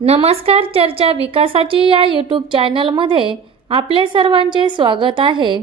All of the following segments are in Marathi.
नमस्कार, चर्चा विकासाची या यूट्यूब चॅनलमध्ये आपले सर्वांचे स्वागत आहे।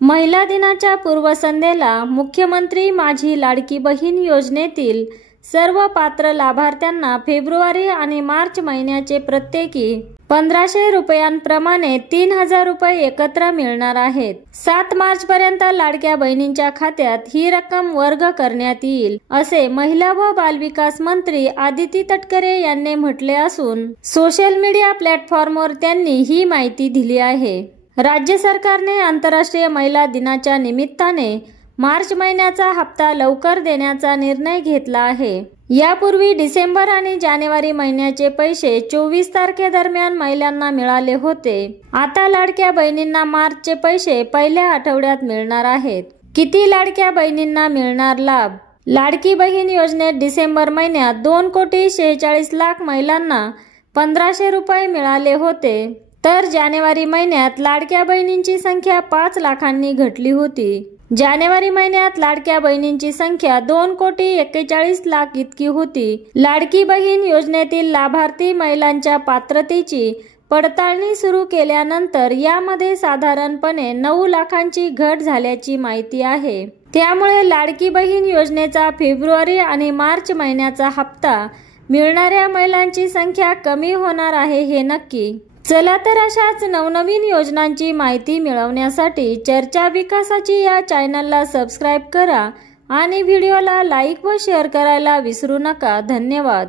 महिला दिनाच्या पूर्वसंध्येला मुख्यमंत्री माझी लाडकी बहीण योजनेतील सर्व पात्र लाभार्थ्यांना फेब्रुवारी आणि मार्च महिन्याचे प्रत्येकी 1500 रुपयांप्रमाणे 3000 रुपये एकत्र मिळणार आहेत। 7 मार्च पर्यंत लाडक्या बहिणींच्या खात्यात ही रक्कम वर्ग करण्यात येईल, असे महिला व बालविकास मंत्री आदिती तटकरे यांनी म्हटले असून सोशल मीडिया प्लॅटफॉर्मवर त्यांनी ही माहिती दिली आहे। राज्य सरकारने आंतरराष्ट्रीय महिला दिनाच्या निमित्ताने मार्च महिन्याचा हप्ता लवकर देण्याचा निर्णय घेतला आहे। यापूर्वी डिसेंबर आणि जानेवारी महिन्याचे पैसे 24 तारखेदरम्यान महिलांना मिळाले होते। आता लाडक्या बहिणींना मार्चचे पैसे पहिल्या आठवड्यात मिळणार आहेत। किती लाडक्या बहिणींना मिळणार लाभ? लाडकी बहीण योजनेत डिसेंबर महिन्यात 2,46,00,000 महिलांना 1500 रुपये मिळाले होते, तर जानेवारी महिन्यात लाडक्या बहिणींची संख्या 5 लाखांनी घटली होती। जानेवारी महिन्यात लाडक्या बहिणींची संख्या 2,41,00,000 इतकी होती। लाडकी बहीण योजनेतील लाभार्थी महिलांच्या पात्रतेची पडताळणी सुरू केल्यानंतर यामध्ये साधारणपणे 9 लाखांची घट झाल्याची माहिती आहे। त्यामुळे लाडकी बहीण योजनेचा फेब्रुवारी आणि मार्च महिन्याचा हप्ता मिळणाऱ्या महिलांची संख्या कमी होणार आहे हे नक्की। चला तर अशाच नवनवीन योजनांची माहिती मिळवण्यासाठी चर्चा विकासाची या चॅनलला सबस्क्राइब करा आणि व्हिडिओला लाईक व शेअर करायला विसरू नका। धन्यवाद।